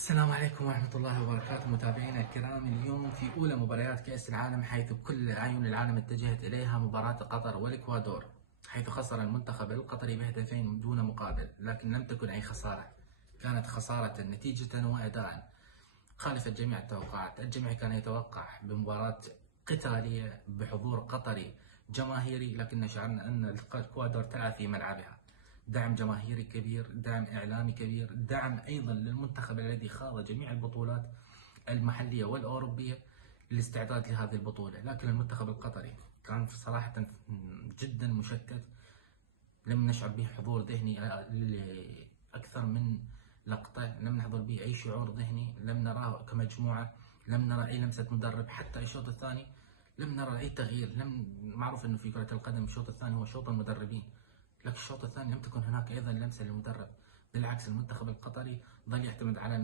السلام عليكم ورحمة الله وبركاته متابعينا الكرام. اليوم في أولى مباريات كأس العالم، حيث كل أعين العالم اتجهت إليها، مباراة قطر والإكوادور، حيث خسر المنتخب القطري بهدفين دون مقابل، لكن لم تكن أي خسارة، كانت خسارة نتيجة وأداء خالفت جميع التوقعات. الجميع كان يتوقع بمباراة قتالية بحضور قطري جماهيري، لكن شعرنا أن الإكوادور تلعب في ملعبها. دعم جماهيري كبير، دعم إعلامي كبير، دعم أيضا للمنتخب الذي خاض جميع البطولات المحلية والأوروبية للاستعداد لهذه البطولة. لكن المنتخب القطري كان صراحة جدا مشتت، لم نشعر به حضور ذهني لأكثر من لقطة، لم نحضر به أي شعور ذهني، لم نراه كمجموعة، لم نرى أي لمسة مدرب. حتى الشوط الثاني لم نرى أي تغيير. معروف أنه في كرة القدم الشوط الثاني هو شوط المدربين، لكن الشوط الثاني لم تكن هناك أيضا لمسة للمدرب. بالعكس، المنتخب القطري ظل يعتمد على